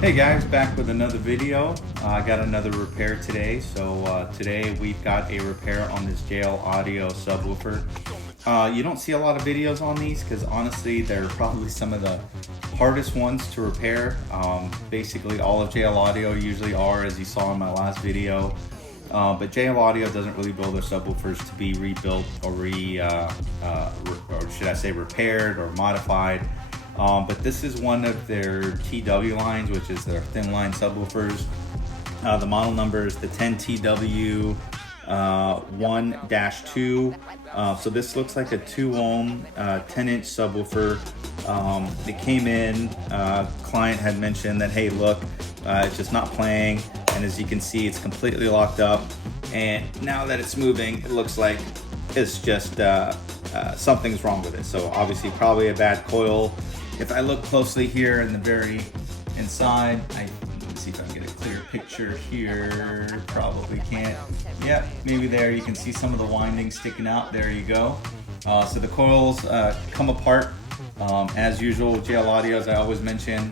Hey guys, back with another video. I got another repair today. So today we've got a repair on this JL Audio subwoofer. You don't see a lot of videos on these because honestly they're probably some of the hardest ones to repair. Basically all of JL Audio usually are, as you saw in my last video. But JL Audio doesn't really build their subwoofers to be rebuilt or should I say repaired or modified. But this is one of their TW lines, which is their thin line subwoofers. The model number is the 10TW1-2. So this looks like a 2 ohm, 10-inch subwoofer. It came in, client had mentioned that, hey, look, it's just not playing. And as you can see, it's completely locked up. And now that it's moving, it looks like it's just something's wrong with it. So obviously probably a bad coil. If I look closely here in the very inside, let me see if I can get a clear picture here. Probably can't. Yeah, maybe there you can see some of the windings sticking out. There you go. So the coils come apart as usual. JL Audio, as I always mention,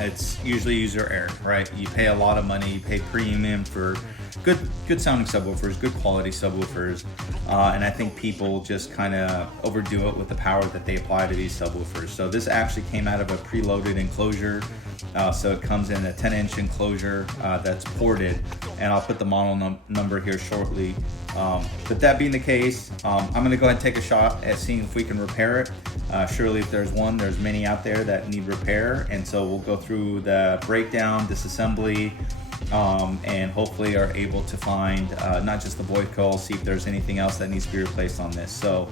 it's usually user error, right? You pay a lot of money, you pay premium for good sounding subwoofers, good quality subwoofers, and I think people just kind of overdo it with the power that they apply to these subwoofers. So this actually came out of a preloaded enclosure, so it comes in a 10-inch enclosure that's ported, and I'll put the model number here shortly. But that being the case, I'm going to go ahead and take a shot at seeing if we can repair it. Surely if there's one, there's many out there that need repair, and so we'll go through the breakdown, disassembly, and hopefully are able to find not just the void coil, see if there's anything else that needs to be replaced on this. So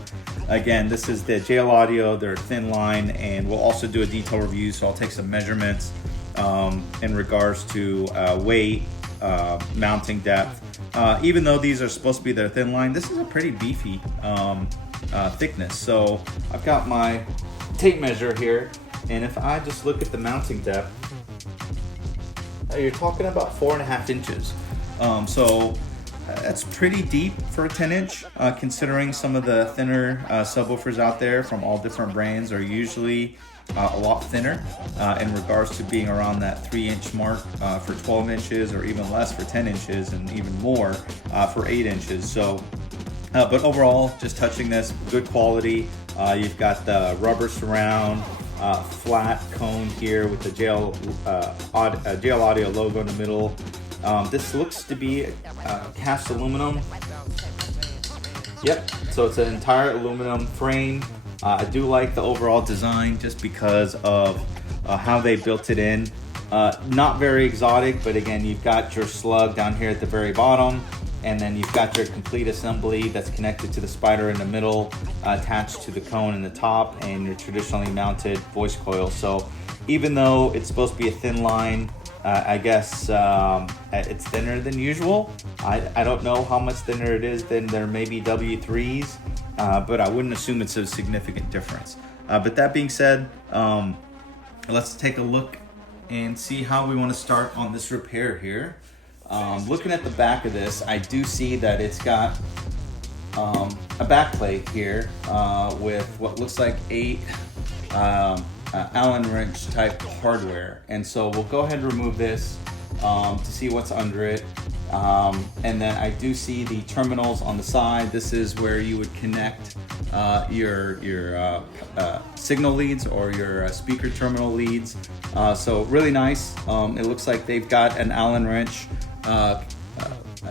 again, this is the JL Audio, their thin line, and we'll also do a detail review, so I'll take some measurements in regards to weight, mounting depth. Even though these are supposed to be their thin line, this is a pretty beefy thickness. So I've got my tape measure here, and if I just look at the mounting depth, you're talking about 4.5 inches. So that's pretty deep for a 10-inch, considering some of the thinner subwoofers out there from all different brands are usually a lot thinner in regards to being around that 3-inch mark for 12 inches, or even less for 10 inches, and even more for 8 inches. So, but overall, just touching this, good quality. You've got the rubber surround, flat cone here with the JL Audio logo in the middle. This looks to be cast aluminum. Yep, so it's an entire aluminum frame. I do like the overall design just because of how they built it in. Not very exotic, but again, you've got your slug down here at the very bottom, and then you've got your complete assembly that's connected to the spider in the middle, attached to the cone in the top, and your traditionally mounted voice coil. So even though it's supposed to be a thin line, I guess it's thinner than usual. I don't know how much thinner it is than their maybe W3s, but I wouldn't assume it's a significant difference. But that being said, let's take a look and see how we want to start on this repair here. Looking at the back of this, I do see that it's got a back plate here with what looks like 8 Allen wrench type hardware, and so we'll go ahead and remove this to see what's under it. And then I do see the terminals on the side. This is where you would connect your signal leads or your speaker terminal leads. So really nice. It looks like they've got an Allen wrench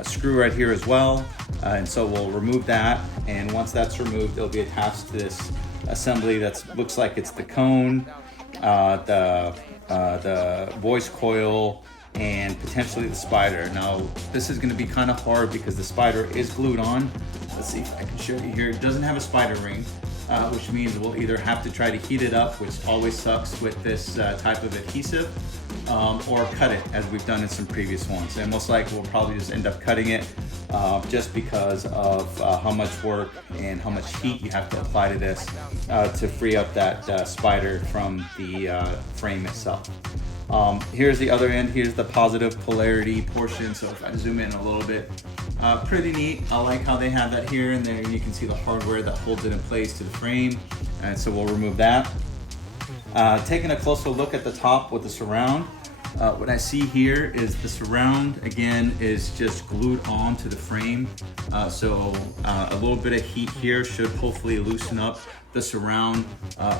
screw right here as well, and so we'll remove that, and once that's removed, it'll be attached to this assembly that looks like it's the cone, the voice coil, and potentially the spider. Now this is going to be kind of hard because the spider is glued on. Let's see if I can show you here. It doesn't have a spider ring, which means we'll either have to try to heat it up, which always sucks with this type of adhesive, or cut it as we've done in some previous ones. And most likely we'll probably just end up cutting it just because of how much work and how much heat you have to apply to this to free up that spider from the frame itself. Here's the other end. Here's the positive polarity portion. So if I zoom in a little bit, pretty neat. I like how they have that here, and there you can see the hardware that holds it in place to the frame. And so we'll remove that. Taking a closer look at the top with the surround, what I see here is the surround again is just glued on to the frame. So a little bit of heat here should hopefully loosen up the surround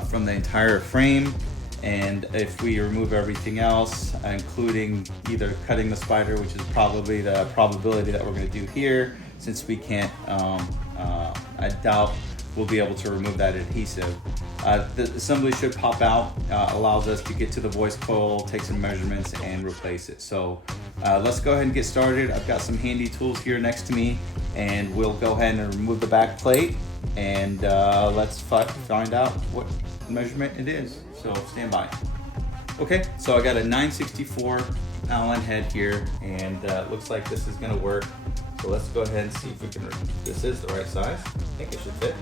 from the entire frame. And if we remove everything else, including either cutting the spider, which is probably the probability that we're going to do here, since we can't, I doubt we'll be able to remove that adhesive. The assembly should pop out, allows us to get to the voice coil, take some measurements, and replace it. So let's go ahead and get started. I've got some handy tools here next to me, and we'll go ahead and remove the back plate, and let's find out what measurement it is. So stand by. Okay, so I got a 9/64 Allen head here, and looks like this is gonna work. So let's go ahead and see if we can, this is the right size. I think it should fit.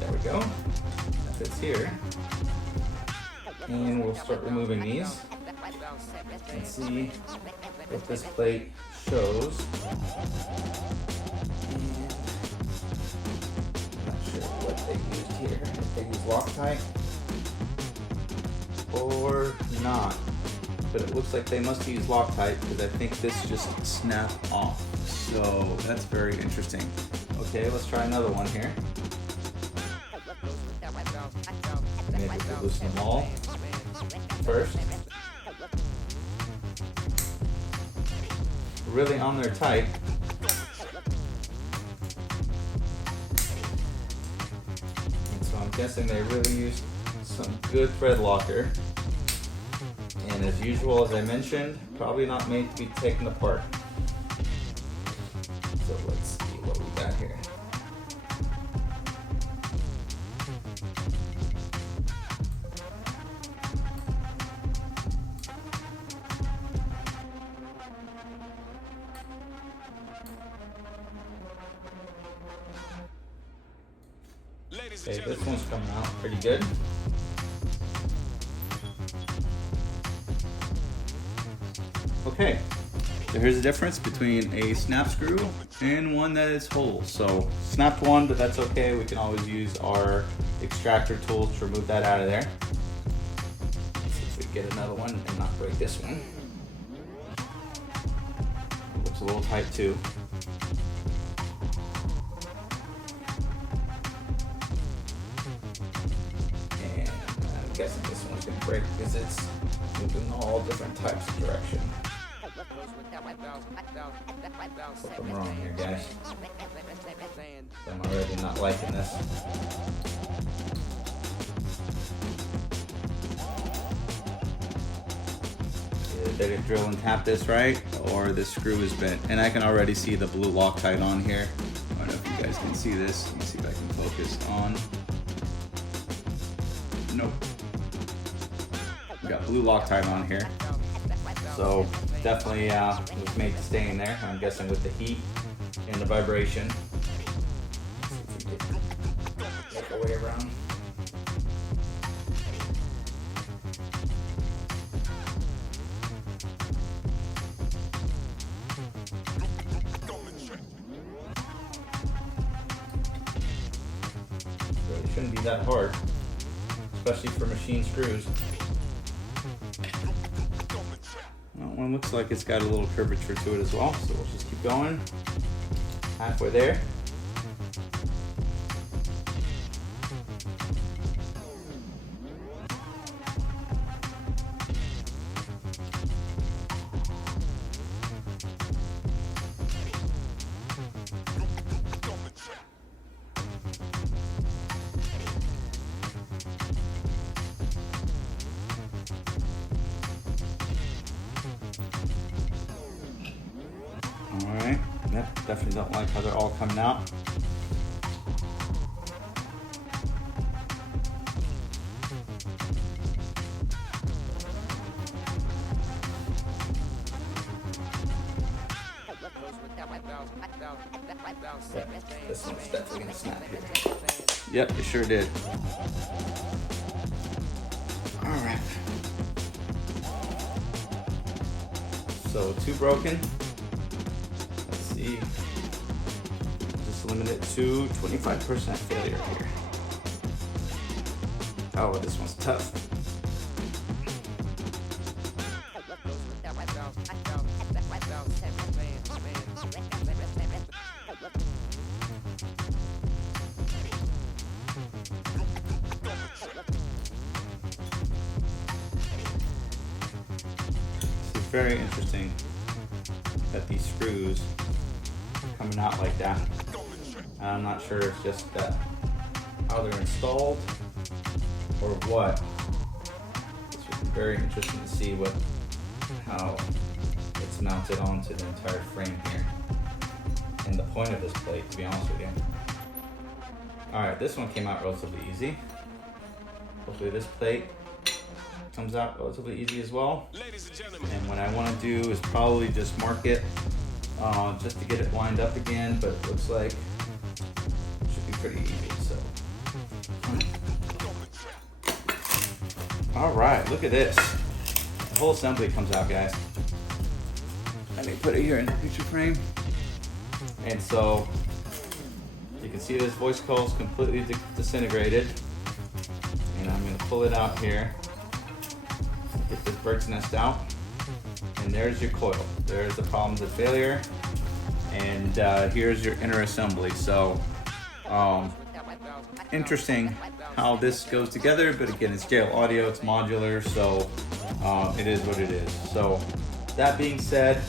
There we go. That fits here. And we'll start removing these and see what this plate shows. Not sure what they used here. If they use Loctite or not, but it looks like they must use Loctite because I think this just snapped off. So that's very interesting. Okay, let's try another one here. Maybe we'll loosen them all first. Really on there tight. And so I'm guessing they really used some good thread locker. And as usual, as I mentioned, probably not made to be taken apart. So let's see what we got here. Okay, this one's coming out pretty good. Okay, so here's the difference between a snap screw and one that is whole. So snapped one, but that's okay. We can always use our extractor tools to remove that out of there. Let's see if we can get another one and not break this one. It looks a little tight too. And I'm guessing this one's gonna break because it's moving all different types of direction. Hope I'm wrong here, guys. I'm already not liking this. Either they can drill and tap this right, or the screw is bent. And I can already see the blue Loctite on here. I don't know if you guys can see this. Let me see if I can focus on. Nope. We got blue Loctite on here. So definitely was made to stay in there. I'm guessing with the heat and the vibration. Let's see if we can make our way around. Really shouldn't be that hard, especially for machine screws. One looks like it's got a little curvature to it as well, so we'll just keep going. Halfway there. Alright, yep, definitely don't like how they're all coming out. Yep, this one's definitely gonna snap here. Yep, it sure did. Alright. So 2 broken. Let's see. Just limit it to 25% failure here. Oh, this one's tough. very interesting that these screws are coming out like that. I'm not sure it's just that how they're installed or what. It's very interesting to see how it's mounted onto the entire frame here. And the point of this plate, to be honest with you. Alright, this one came out relatively easy. Hopefully this plate comes out relatively easy as well. And what I want to do is probably just mark it just to get it lined up again, but it looks like it should be pretty easy. So, alright, look at this. The whole assembly comes out, guys. Let me put it here in the picture frame. And so you can see this voice coil is completely disintegrated. And I'm going to pull it out here, get this bird's nest out, and there's your coil. There's the problems of failure, and here's your inner assembly. So interesting how this goes together, but again, it's JL Audio, it's modular, so it is what it is. So that being said,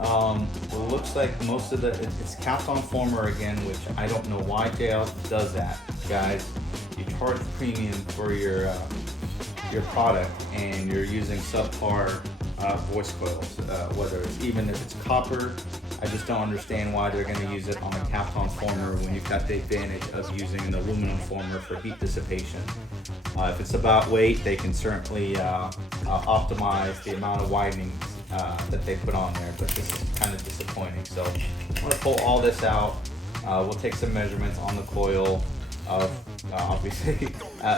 it looks like most of it's capped on former again, which I don't know why JL does that, guys. You charge premium for your product, and you're using subpar voice coils, whether it's even if it's copper. I just don't understand why they're going to use it on a capped on former when you've got the advantage of using an aluminum former for heat dissipation. If it's about weight, they can certainly optimize the amount of widening that they put on there, but this is kind of disappointing. So I'm going to pull all this out. We'll take some measurements on the coil of obviously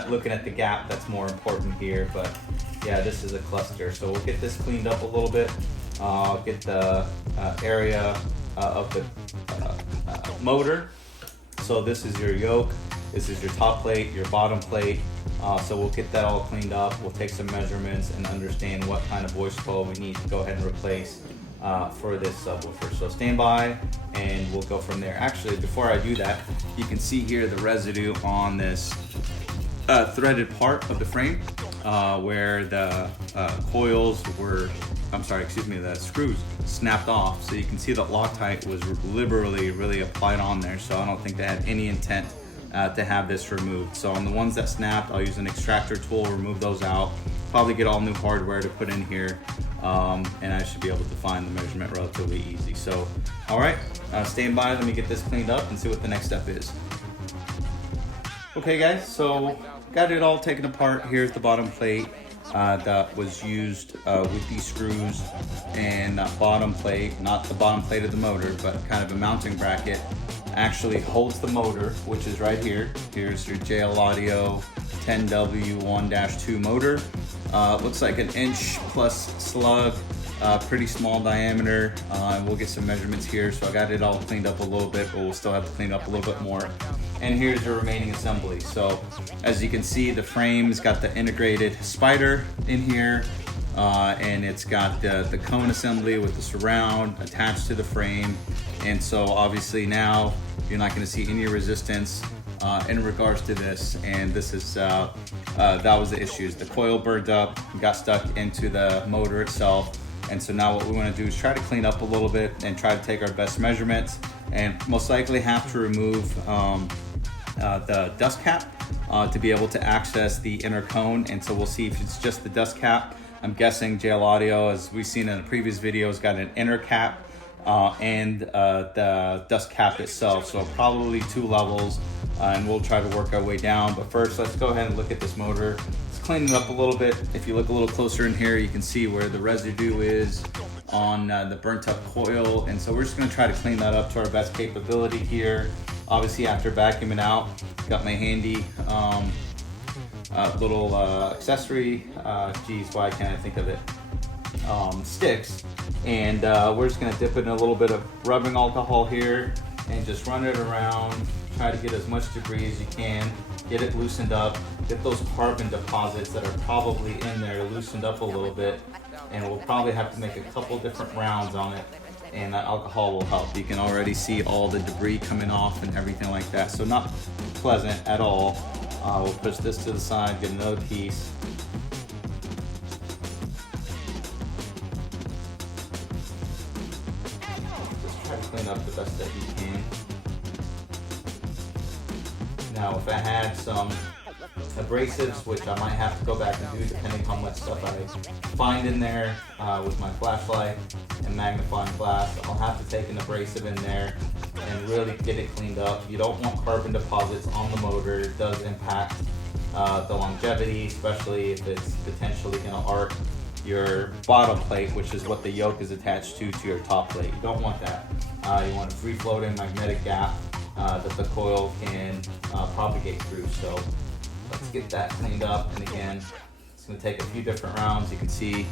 looking at the gap, that's more important here, but yeah, this is a cluster. So we'll get this cleaned up a little bit. I'll get the area of the motor. So this is your yoke, this is your top plate, your bottom plate. So we'll get that all cleaned up. We'll take some measurements and understand what kind of voice coil we need to go ahead and replace for this subwoofer. So stand by and we'll go from there. Actually, before I do that, you can see here the residue on this threaded part of the frame where the coils were, the screws snapped off. So you can see that Loctite was liberally really applied on there. So I don't think they had any intent to have this removed. So on the ones that snapped, I'll use an extractor tool, remove those out, probably get all new hardware to put in here, and I should be able to find the measurement relatively easy. So, all right, stand by, let me get this cleaned up and see what the next step is. Okay guys, so got it all taken apart. Here's the bottom plate that was used with these screws, and that bottom plate, not the bottom plate of the motor, but kind of a mounting bracket, actually holds the motor, which is right here. Here's your JL Audio TW1-2 motor. Looks like an inch plus slug, pretty small diameter, and we'll get some measurements here. So I got it all cleaned up a little bit, but we'll still have to clean up a little bit more. And here's your remaining assembly. So as you can see, the frame's got the integrated spider in here, and it's got the cone assembly with the surround attached to the frame. And so obviously now you're not going to see any resistance in regards to this. And this is that was the issues. The coil burned up, got stuck into the motor itself. And so now what we want to do is try to clean up a little bit and try to take our best measurements, and most likely have to remove the dust cap to be able to access the inner cone. And so we'll see if it's just the dust cap. I'm guessing JL Audio, as we've seen in the previous videos, got an inner cap and the dust cap itself. So probably 2 levels, and we'll try to work our way down. But first, let's go ahead and look at this motor. Let's clean it up a little bit. If you look a little closer in here, you can see where the residue is on the burnt up coil. And so we're just gonna try to clean that up to our best capability here. Obviously, after vacuuming out, got my handy little accessory, geez, why can't I think of it? Sticks. And we're just gonna dip it in a little bit of rubbing alcohol here and just run it around, try to get as much debris as you can, get it loosened up, get those carbon deposits that are probably in there loosened up a little bit. And we'll probably have to make a couple different rounds on it, and that alcohol will help. You can already see all the debris coming off and everything like that. So not pleasant at all. We'll push this to the side, get another piece. try to clean up the best that you can. Now, if I had some abrasives, which I might have to go back and do depending on how much stuff I find in there with my flashlight and magnifying glass, I'll have to take an abrasive in there and really get it cleaned up. You don't want carbon deposits on the motor. It does impact the longevity, especially if it's potentially going to arc your bottom plate, which is what the yoke is attached to your top plate. You don't want that. You want a free floating magnetic gap that the coil can propagate through. So let's get that cleaned up. And again, it's going to take a few different rounds. You can see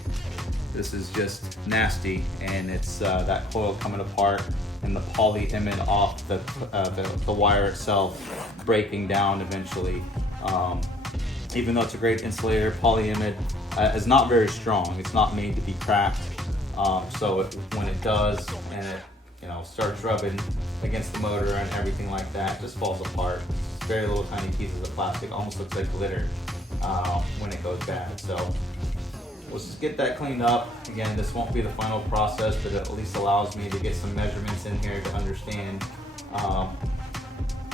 this is just nasty, and it's that coil coming apart and the polyimide off the wire itself breaking down eventually. Even though it's a great insulator, polyimide is not very strong. It's not made to be cracked. So when it does and it starts rubbing against the motor and everything like that, it just falls apart. It's very little tiny pieces of plastic, almost looks like glitter when it goes bad. So let's just get that cleaned up. Again, this won't be the final process, but it at least allows me to get some measurements in here to understand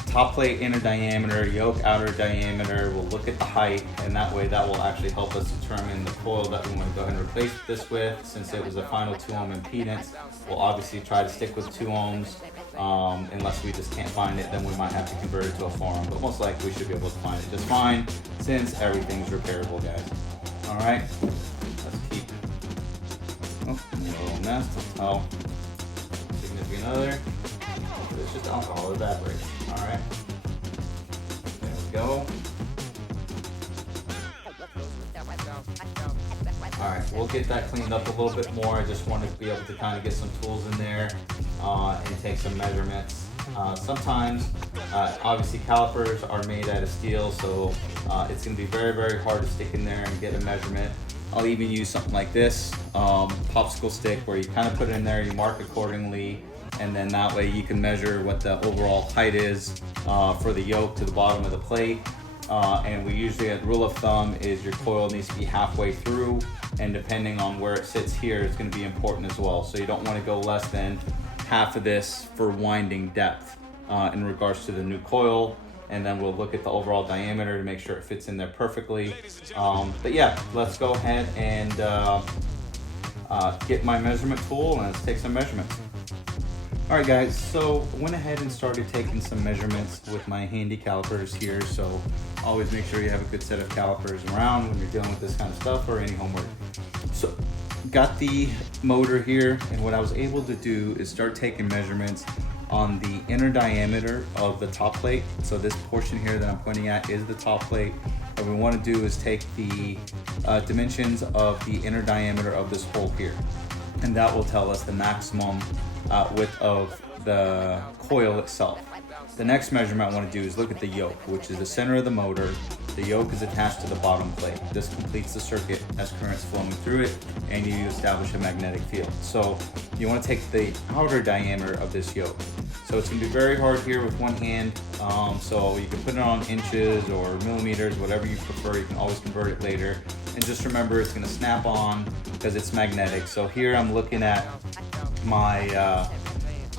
top plate inner diameter, yoke outer diameter. We'll look at the height, and that way that will actually help us determine the coil that we want to go ahead and replace this with. Since it was a final 2 ohm impedance, we'll obviously try to stick with 2 ohms. Unless we just can't find it, then we might have to convert it to a 4 ohm, but most likely we should be able to find it just fine since everything's repairable, guys. All right, let's keep, a little mess. That's how significant other. It's just alcohol, it evaporates. All right, there we go. All right, we'll get that cleaned up a little bit more. I just wanted to be able to kind of get some tools in there and take some measurements. Sometimes, obviously calipers are made out of steel, so it's gonna be very, very hard to stick in there and get a measurement. I'll even use something like this, popsicle stick, where you kind of put it in there, you mark accordingly, and then that way you can measure what the overall height is for the yoke to the bottom of the plate. And we usually, a rule of thumb is your coil needs to be halfway through, and depending on where it sits here, it's going to be important as well. So you don't want to go less than half of this for winding depth in regards to the new coil. And then we'll look at the overall diameter to make sure it fits in there perfectly. But yeah, let's go ahead and get my measurement tool and let's take some measurements. All right, guys, so I went ahead and started taking some measurements with my handy calipers here. So always make sure you have a good set of calipers around when you're dealing with this kind of stuff or any homework. So got the motor here, and what I was able to do is start taking measurements on the inner diameter of the top plate. So this portion here that I'm pointing at is the top plate. What we want to do is take the dimensions of the inner diameter of this hole here, and that will tell us the maximum width of the coil itself. The next measurement I want to do is look at the yoke, which is the center of the motor. The yoke is attached to the bottom plate. This completes the circuit as current's flowing through it, and you establish a magnetic field. So you want to take the outer diameter of this yoke. So it's going to be very hard here with one hand. So you can put it on inches or millimeters, whatever you prefer. You can always convert it later. And just remember, it's going to snap on because it's magnetic. So here I'm looking at my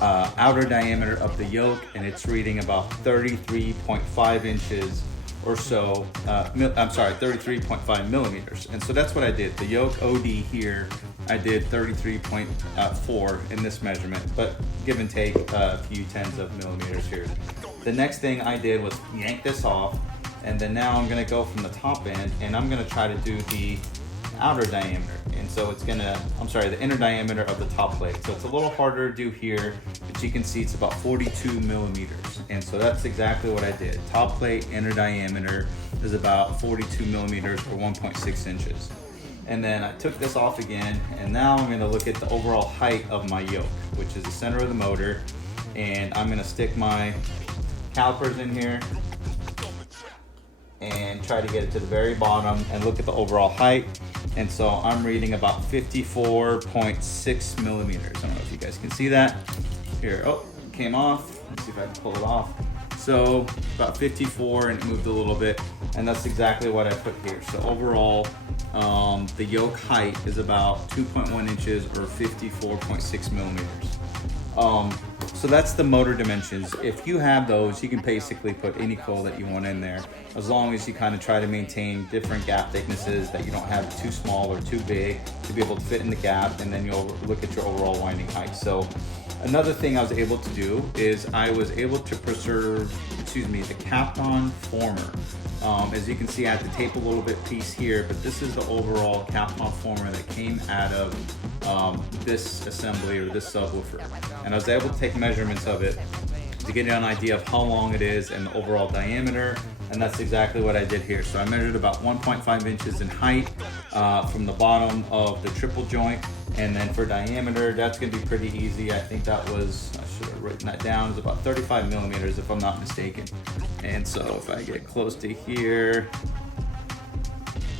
outer diameter of the yoke, and it's reading about 33.5 inches or so. I'm sorry, 33.5 millimeters. And so that's what I did. The yoke OD here, I did 33.4 in this measurement, but give and take a few tens of millimeters here. The next thing I did was yank this off, and then now I'm gonna go from the top end, and I'm gonna try to do the outer diameter. And so it's gonna, the inner diameter of the top plate. So it's a little harder to do here, but you can see it's about 42 millimeters. And so that's exactly what I did. Top plate inner diameter is about 42 millimeters or 1.6 inches. And then I took this off again, and now I'm gonna look at the overall height of my yoke, which is the center of the motor. And I'm gonna stick my calipers in here and try to get it to the very bottom and look at the overall height. And so I'm reading about 54.6 millimeters. I don't know if you guys can see that. Here, oh, it came off. Let's see if I can pull it off. So about 54, and it moved a little bit. And that's exactly what I put here. So overall, the yoke height is about 2.1 inches or 54.6 millimeters. So that's the motor dimensions. If you have those, you can basically put any coil that you want in there, as long as you kind of try to maintain different gap thicknesses, that you don't have it too small or too big to be able to fit in the gap, and then you'll look at your overall winding height. So another thing I was able to do is I was able to preserve, the Kapton former. As you can see, I had to tape a little bit piece here, but this is the overall Kapton former that came out of this assembly or this subwoofer. And I was able to take measurements of it to get an idea of how long it is and the overall diameter, and that's exactly what I did here. So I measured about 1.5 inches in height from the bottom of the triple joint, and then for diameter, that's gonna be pretty easy. I think that was, I should have written that down, it's about 35 millimeters if I'm not mistaken. And so if I get close to here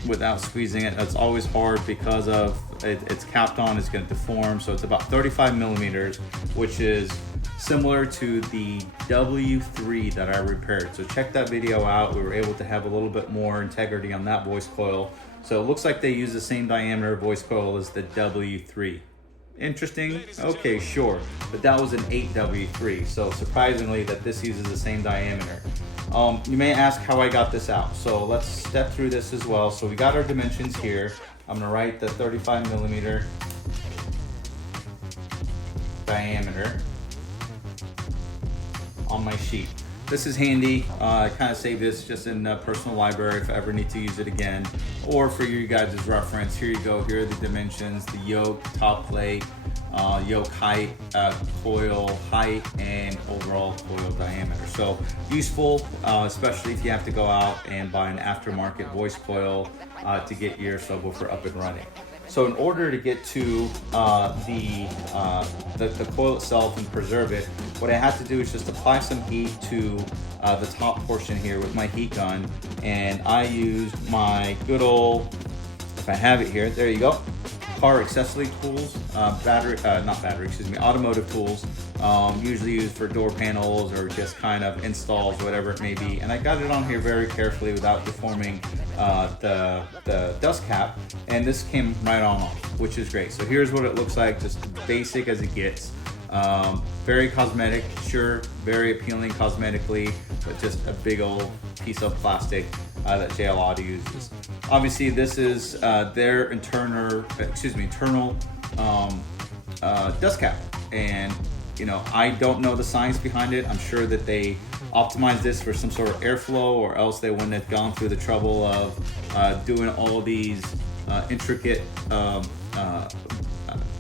without squeezing it, that's always hard because of it's capped on, it's gonna deform. So it's about 35 millimeters, which is similar to the W3 that I repaired. So check that video out. We were able to have a little bit more integrity on that voice coil. So it looks like they use the same diameter voice coil as the W3. Interesting? Okay, sure. But that was an 8W3. So surprisingly that this uses the same diameter. You may ask how I got this out. So let's step through this as well. So we got our dimensions here. I'm gonna write the 35 millimeter diameter on my sheet. This is handy. I kind of save this just in a personal library if I ever need to use it again, or for you guys' reference. Here you go. Here are the dimensions: the yoke, top plate, yoke height, coil height, and overall coil diameter. So useful, especially if you have to go out and buy an aftermarket voice coil to get your subwoofer up and running. So in order to get to the coil itself and preserve it, what I had to do is just apply some heat to the top portion here with my heat gun. And I used my good old, if I have it here, there you go, car accessory tools, automotive tools, usually used for door panels or just kind of installs, whatever it may be. And I got it on here very carefully without deforming the dust cap, and this came right on off, which is great. So here's what it looks like, just basic as it gets. Very cosmetic, sure, very appealing cosmetically, but just a big old piece of plastic that JL Audio uses. Obviously, this is their internal dust cap, and I don't know the science behind it. I'm sure that they optimized this for some sort of airflow, or else they wouldn't have gone through the trouble of doing all these intricate, I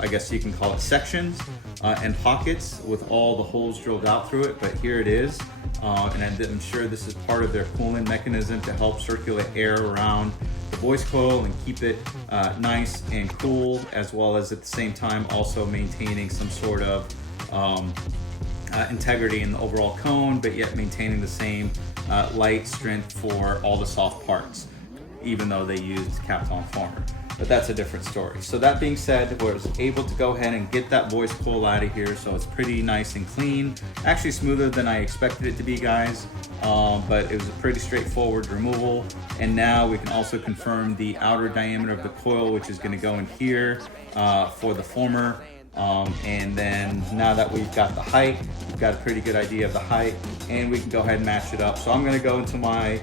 guess you can call it sections and pockets with all the holes drilled out through it. But here it is, and I'm sure this is part of their cooling mechanism to help circulate air around the voice coil and keep it nice and cool, as well as at the same time also maintaining some sort of integrity in the overall cone, but yet maintaining the same light strength for all the soft parts, even though they used Kapton former. But that's a different story. So that being said, I was able to go ahead and get that voice coil out of here, so it's pretty nice and clean. Actually smoother than I expected it to be, guys, but it was a pretty straightforward removal. And now we can also confirm the outer diameter of the coil, which is gonna go in here for the former. And then now that we've got the height, we've got a pretty good idea of the height, and we can go ahead and match it up. So I'm gonna go into my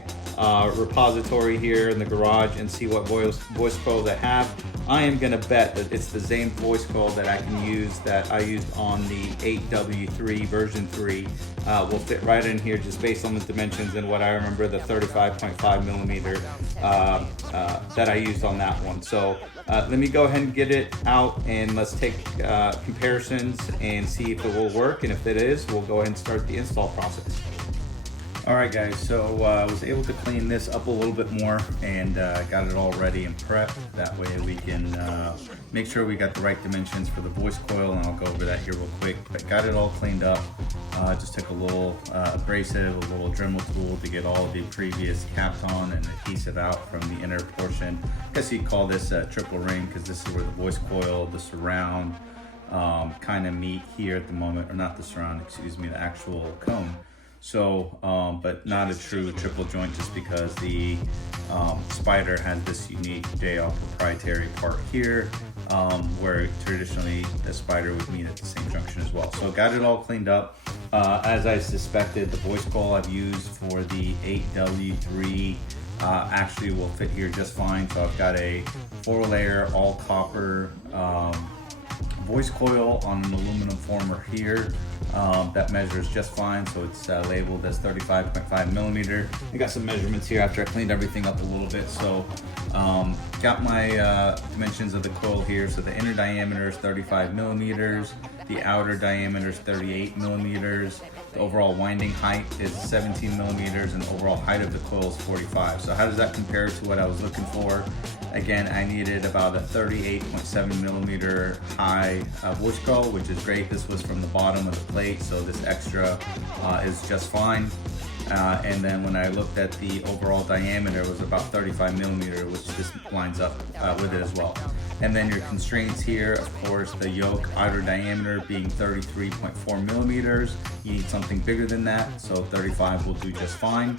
repository here in the garage and see what voice coils I have. I am gonna bet that it's the same voice coil that I can use that I used on the 8W3 version 3. Will fit right in here just based on the dimensions and what I remember, the 35.5 millimeter that I used on that one. So let me go ahead and get it out, and let's take comparisons and see if it will work. And if it is, we'll go ahead and start the install process. All right, guys, so I was able to clean this up a little bit more and got it all ready and prepped. That way we can make sure we got the right dimensions for the voice coil, and I'll go over that here real quick. But got it all cleaned up. Just took a little abrasive, a little Dremel tool to get all the previous Kapton and adhesive out from the inner portion. I guess you'd call this a triple ring, because this is where the voice coil, the surround kind of meet here at the moment, or not the surround, excuse me, the actual cone. So, but not a true triple joint, just because the spider has this unique JL proprietary part here, where traditionally the spider would meet at the same junction as well. So got it all cleaned up. As I suspected, the voice coil I've used for the 8W3 actually will fit here just fine. So I've got a 4-layer all copper voice coil on an aluminum former here that measures just fine. So it's labeled as 35.5 millimeter. I got some measurements here after I cleaned everything up a little bit. So got my dimensions of the coil here. So the inner diameter is 35 millimeters. The outer diameter is 38 millimeters. The overall winding height is 17 millimeters, and overall height of the coil is 45. So how does that compare to what I was looking for? Again, I needed about a 38.7 millimeter high voice coil, which is great. This was from the bottom of the plate, so this extra is just fine. And then when I looked at the overall diameter, it was about 35 millimeter, which just lines up with it as well. And then your constraints here, of course, the yoke outer diameter being 33.4 millimeters. You need something bigger than that, so 35 will do just fine.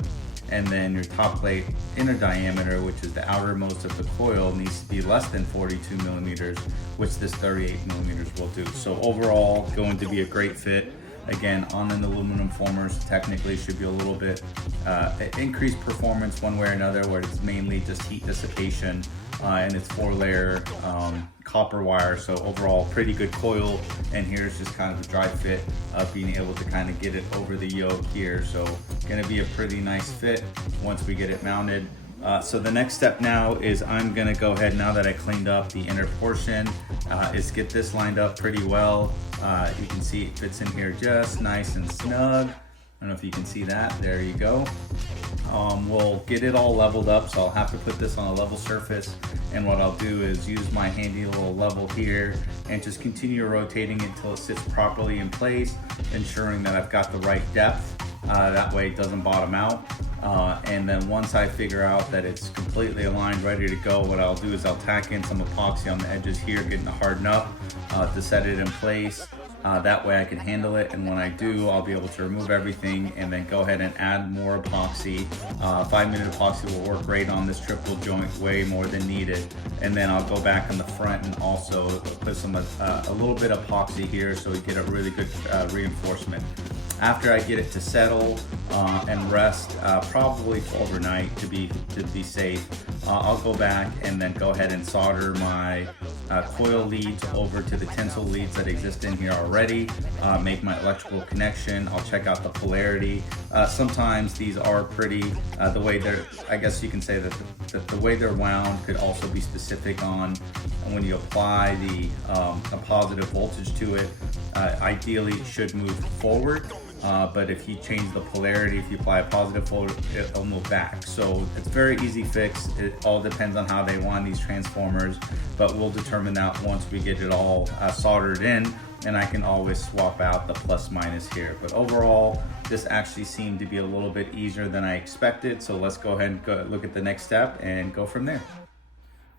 And then your top plate inner diameter, which is the outermost of the coil, needs to be less than 42 millimeters, which this 38 millimeters will do. So overall, going to be a great fit. Again, on an aluminum former, so technically should be a little bit increased performance one way or another, where it's mainly just heat dissipation, and it's 4-layer copper wire. So overall, pretty good coil. And here's just kind of a dry fit of being able to kind of get it over the yoke here. So gonna be a pretty nice fit once we get it mounted. So the next step now is I'm gonna go ahead, now that I cleaned up the inner portion, is get this lined up pretty well. You can see it fits in here just nice and snug. I don't know if you can see that, there you go. We'll get it all leveled up, so I'll have to put this on a level surface. And what I'll do is use my handy little level here and just continue rotating it until it sits properly in place, ensuring that I've got the right depth. That way it doesn't bottom out. And then once I figure out that it's completely aligned, ready to go, what I'll do is I'll tack in some epoxy on the edges here, getting it hardened up to set it in place. That way I can handle it, and when I do, I'll be able to remove everything and then go ahead and add more epoxy. 5-minute epoxy will work great on this triple joint, way more than needed. And then I'll go back on the front and also put some a little bit of epoxy here, so we get a really good reinforcement. After I get it to settle and rest, probably for overnight to be safe, I'll go back and then go ahead and solder my coil leads over to the tensile leads that exist in here already, make my electrical connection. I'll check out the polarity. Sometimes these are pretty, the way they're, I guess you can say that the way they're wound could also be specific on when you apply the a positive voltage to it. Ideally it should move forward. But if you change the polarity, if you apply a positive voltage, it'll move back. So it's very easy fix. It all depends on how they want these transformers, but we'll determine that once we get it all soldered in, and I can always swap out the plus minus here. But overall, this actually seemed to be a little bit easier than I expected. So let's go ahead and go look at the next step and go from there.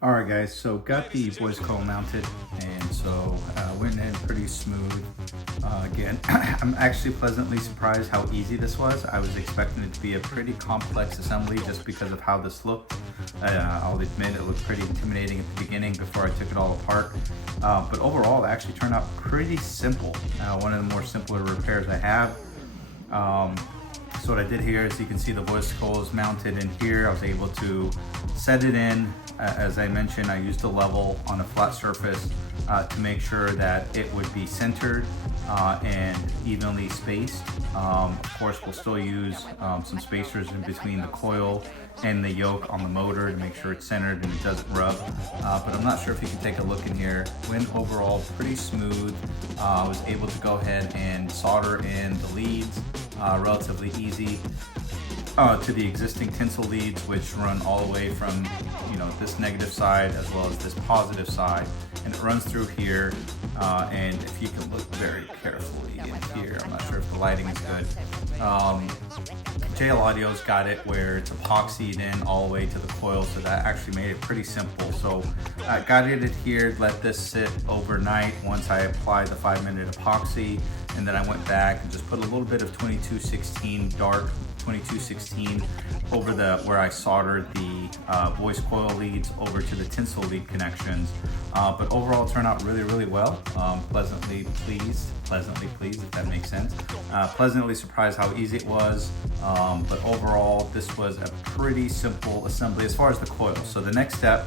All right guys, so got the voice coil mounted, and so went in pretty smooth. Again, I'm actually pleasantly surprised how easy this was. I was expecting it to be a pretty complex assembly just because of how this looked. I'll admit it looked pretty intimidating at the beginning before I took it all apart. But overall, it actually turned out pretty simple. One of the more simpler repairs I have. So what I did here is you can see the voice coil is mounted in here. I was able to set it in. As I mentioned, I used a level on a flat surface to make sure that it would be centered and evenly spaced. Of course, we'll still use some spacers in between the coil and the yoke on the motor to make sure it's centered and it doesn't rub. But I'm not sure if you can take a look in here. Went overall pretty smooth. I was able to go ahead and solder in the leads relatively easy. To the existing tinsel leads, which run all the way from, this negative side as well as this positive side, and it runs through here. And if you can look very carefully in here, I'm not sure if the lighting is good. JL Audio's got it where it's epoxied in all the way to the coil, so that actually made it pretty simple. So I got it adhered, let this sit overnight. Once I apply the 5-minute epoxy, and then I went back and just put a little bit of 2216 dark 2216 over where I soldered the voice coil leads over to the tinsel lead connections. But overall, it turned out really well. Pleasantly pleased, if that makes sense. Pleasantly surprised how easy it was. But overall, this was a pretty simple assembly as far as the coil. So the next step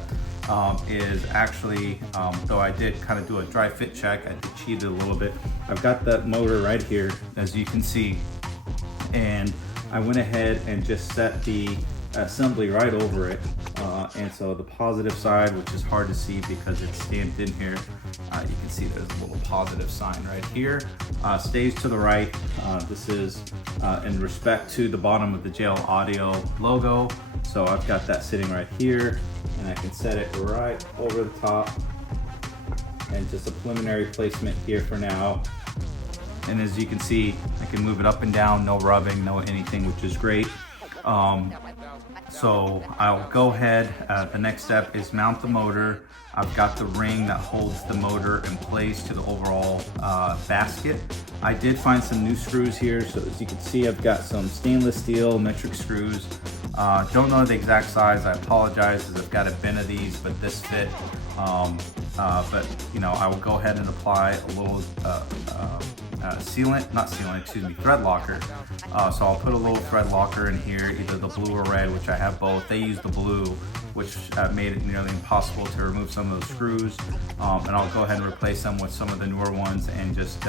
is actually, though I did kind of do a dry fit check, I did cheat it a little bit. I've got the motor right here, as you can see, and I went ahead and just set the assembly right over it. And so the positive side, which is hard to see because it's stamped in here, you can see there's a little positive sign right here, stays to the right. This is in respect to the bottom of the JL Audio logo. So I've got that sitting right here, and I can set it right over the top, and just a preliminary placement here for now. And as you can see, I can move it up and down, no rubbing, no anything, which is great. So I'll go ahead, the next step is mount the motor. I've got the ring that holds the motor in place to the overall basket. I did find some new screws here, so as you can see, I've got some stainless steel metric screws. Don't know the exact size, I apologize, as I've got a bin of these, but this fit. But you know, I will go ahead and apply a little thread locker. So I'll put a little thread locker in here, either the blue or red, which I have both. They use the blue, which made it nearly impossible to remove some of those screws. And I'll go ahead and replace them with some of the newer ones and just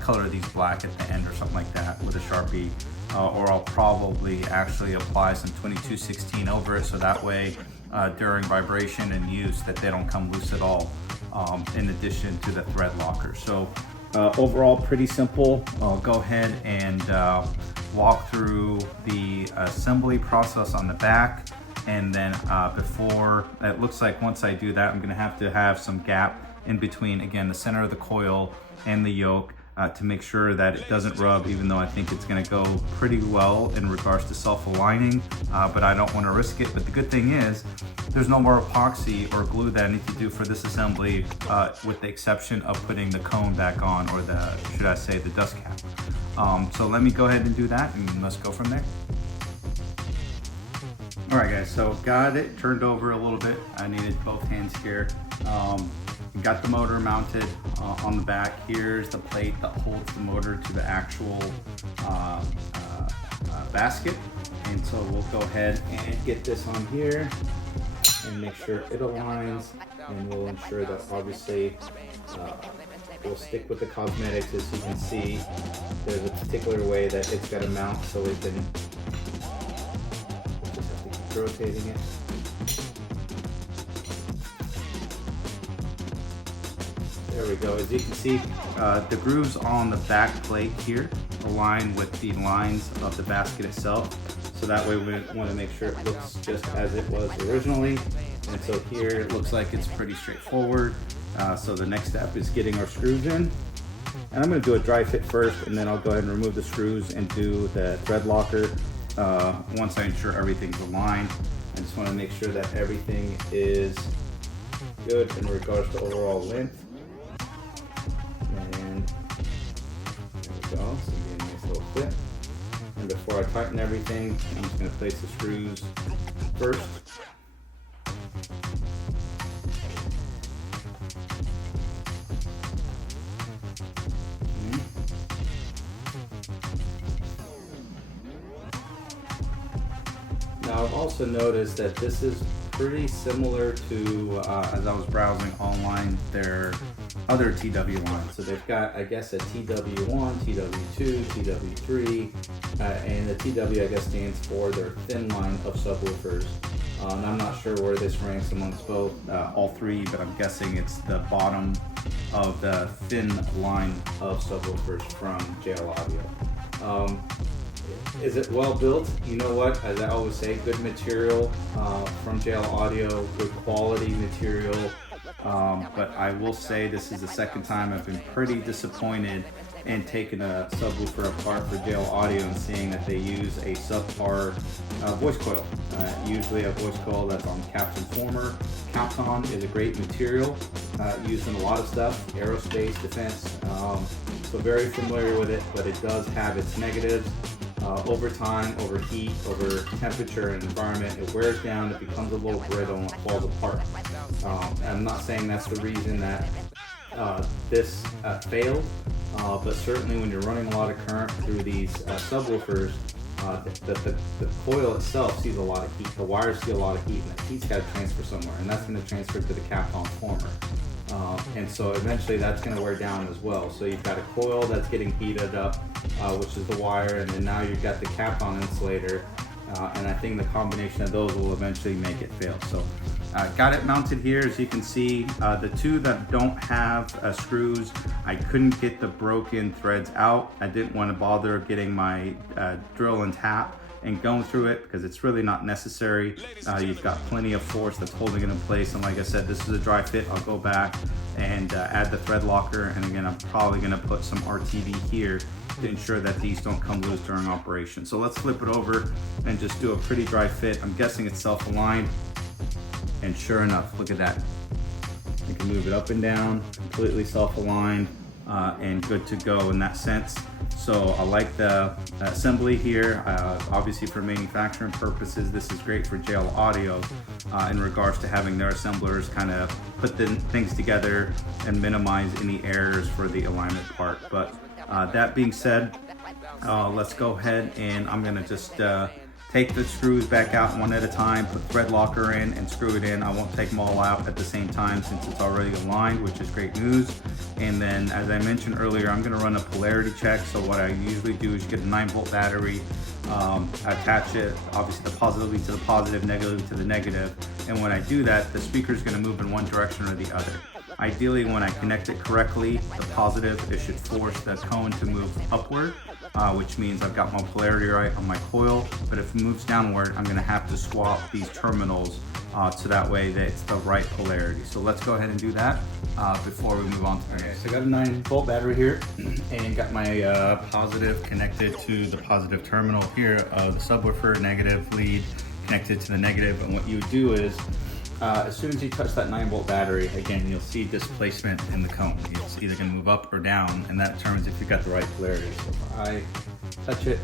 color these black at the end or something like that with a Sharpie. Or I'll probably actually apply some 2216 over it, so that way during vibration and use that they don't come loose at all, in addition to the thread locker. So overall pretty simple. I'll go ahead and walk through the assembly process on the back, and then before, it looks like once I do that, I'm going to have some gap in between, again, the center of the coil and the yoke, to make sure that it doesn't rub, even though I think it's going to go pretty well in regards to self-aligning, but I don't want to risk it. But the good thing is there's no more epoxy or glue that I need to do for this assembly, with the exception of putting the cone back on, or should I say the dust cap. So let me go ahead and do that, and let's go from there. All right guys, so got it turned over a little bit. I needed both hands here. Got the motor mounted on the back. Here's the plate that holds the motor to the actual basket. And so we'll go ahead and get this on here and make sure it aligns, and we'll ensure that obviously we'll stick with the cosmetics. As you can see, there's a particular way that it's got to mount, so we can just have to keep rotating it. There we go. As you can see, the grooves on the back plate here align with the lines of the basket itself. So that way we want to make sure it looks just as it was originally. And so here it looks like it's pretty straightforward. So the next step is getting our screws in. And I'm going to do a dry fit first, and then I'll go ahead and remove the screws and do the thread locker once I ensure everything's aligned. I just want to make sure that everything is good in regards to overall length. And there we go, so get a nice little fit. And before I tighten everything, I'm just going to place the screws first. Now I've also noticed that this is pretty similar to, as I was browsing online, their other TW line. So they've got, I guess, a TW1, TW2, TW3, and the TW, I guess, stands for their thin line of subwoofers. And I'm not sure where this ranks amongst both, all three, but I'm guessing it's the bottom of the thin line of subwoofers from JL Audio. Is it well built? You know what, as I always say, good material from JL Audio, good quality material. But I will say this is the second time I've been pretty disappointed in taking a subwoofer apart for JL Audio and seeing that they use a subpar voice coil. Usually a voice coil that's on Captain Former. Capton is a great material, used in a lot of stuff, aerospace, defense. So very familiar with it, but it does have its negatives. Over time, over heat, over temperature and environment, it wears down, it becomes a little brittle, and it falls apart. I'm not saying that's the reason that this failed, but certainly when you're running a lot of current through these subwoofers, the coil itself sees a lot of heat, the wires see a lot of heat, and the heat's got to transfer somewhere, and that's going to transfer to the cap-on former. And so eventually that's going to wear down as well. So you've got a coil that's getting heated up, which is the wire, and then now you've got the cap-on insulator, and I think the combination of those will eventually make it fail. So got it mounted here. As you can see, the two that don't have screws, I couldn't get the broken threads out. I didn't want to bother getting my drill and tap and going through it because it's really not necessary. You've got plenty of force that's holding it in place, and like I said, this is a dry fit. I'll go back and add the thread locker, and again, I'm probably going to put some RTV here to ensure that these don't come loose during operation. So let's flip it over and just do a pretty dry fit. I'm guessing it's self-aligned, and sure enough, look at that. You can move it up and down, completely self-aligned, and good to go in that sense. So I like the assembly here. Obviously for manufacturing purposes, this is great for JL Audio in regards to having their assemblers kind of put the things together and minimize any errors for the alignment part. But that being said, let's go ahead and I'm gonna just take the screws back out one at a time, put thread locker in and screw it in. I won't take them all out at the same time since it's already aligned, which is great news. And then as I mentioned earlier, I'm gonna run a polarity check. So what I usually do is get a 9-volt battery, attach it, obviously the positively to the positive, negatively to the negative. And when I do that, the speaker is gonna move in one direction or the other. Ideally, when I connect it correctly, the positive, it should force the cone to move upward, which means I've got my polarity right on my coil. But if it moves downward, I'm gonna have to swap these terminals so that way that it's the right polarity. So let's go ahead and do that before we move on to the next. So I got a 9-volt battery here and got my positive connected to the positive terminal here of the subwoofer, negative lead connected to the negative. And what you would do is, as soon as you touch that 9-volt battery, again, you'll see displacement in the cone. It's either gonna move up or down, and that determines if you've got the right polarity. So if I touch it,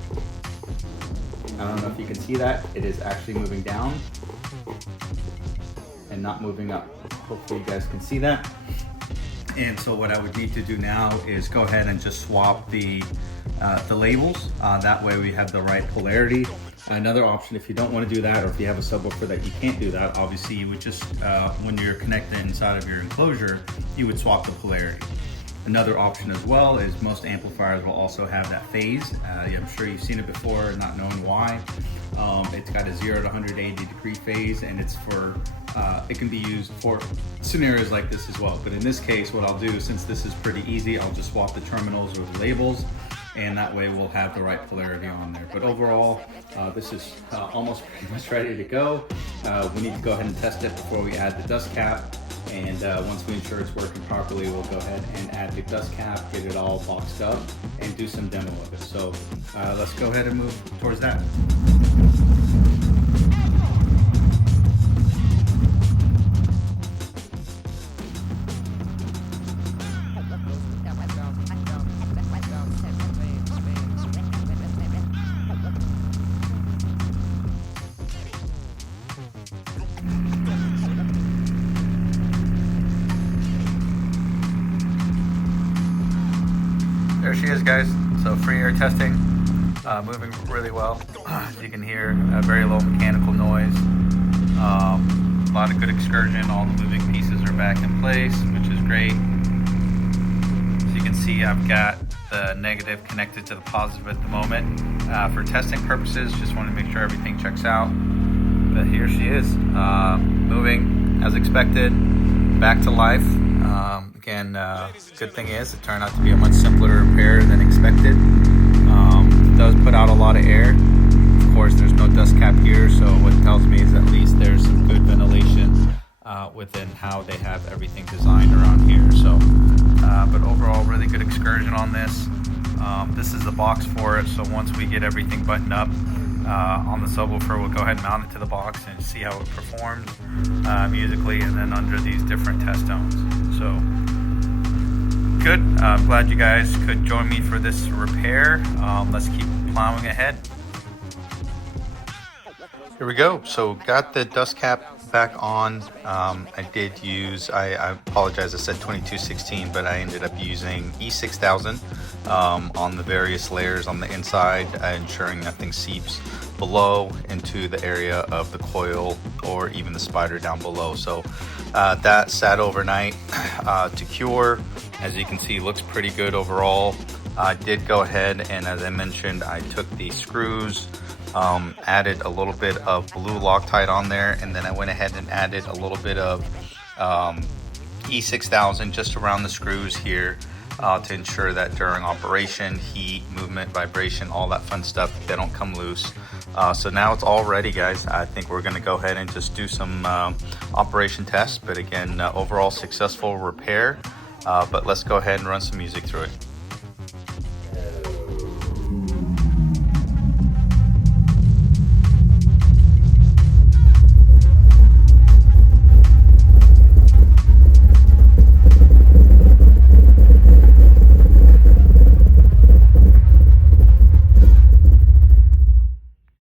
I don't know if you can see that, it is actually moving down and not moving up. Hopefully you guys can see that. And so what I would need to do now is go ahead and just swap the labels. That way we have the right polarity. Another option, if you don't want to do that, or if you have a subwoofer that you can't do that, obviously you would just, when you're connected inside of your enclosure, you would swap the polarity. Another option as well is most amplifiers will also have that phase. I'm sure you've seen it before, not knowing why. It's got a 0 to 180 degree phase, and it's for, it can be used for scenarios like this as well. But in this case, what I'll do, since this is pretty easy, I'll just swap the terminals or the labels, and that way we'll have the right polarity on there. But overall, this is almost pretty much ready to go. We need to go ahead and test it before we add the dust cap. And once we ensure it's working properly, we'll go ahead and add the dust cap, get it all boxed up, and do some demo of it. So let's go ahead and move towards that. There she is, guys. So free air testing, moving really well. As you can hear, very low mechanical noise. A lot of good excursion. All the moving pieces are back in place, which is great. As you can see, I've got the negative connected to the positive at the moment. For testing purposes, just want to make sure everything checks out. But here she is, moving as expected, back to life. Again, good thing is it turned out to be a much simpler repair than expected. It does put out a lot of air. Of course, there's no dust cap here, so what it tells me is at least there's some good ventilation within how they have everything designed around here. So, but overall, really good excursion on this. This is the box for it, so once we get everything buttoned up on the subwoofer, we'll go ahead and mount it to the box and see how it performs musically, and then under these different test tones. So good. Glad you guys could join me for this repair. Let's keep plowing ahead. Here we go. So got the dust cap back on. I did use, I apologize, I said 2216, but I ended up using E6000 on the various layers on the inside, ensuring nothing seeps below into the area of the coil or even the spider down below. So that sat overnight to cure. As you can see, looks pretty good overall. I did go ahead and, as I mentioned, I took the screws, added a little bit of blue Loctite on there, and then I went ahead and added a little bit of E6000 just around the screws here to ensure that during operation, heat, movement, vibration, all that fun stuff, they don't come loose. So now it's all ready, guys. I think we're going to go ahead and just do some operation tests, but again, overall successful repair. But let's go ahead and run some music through it.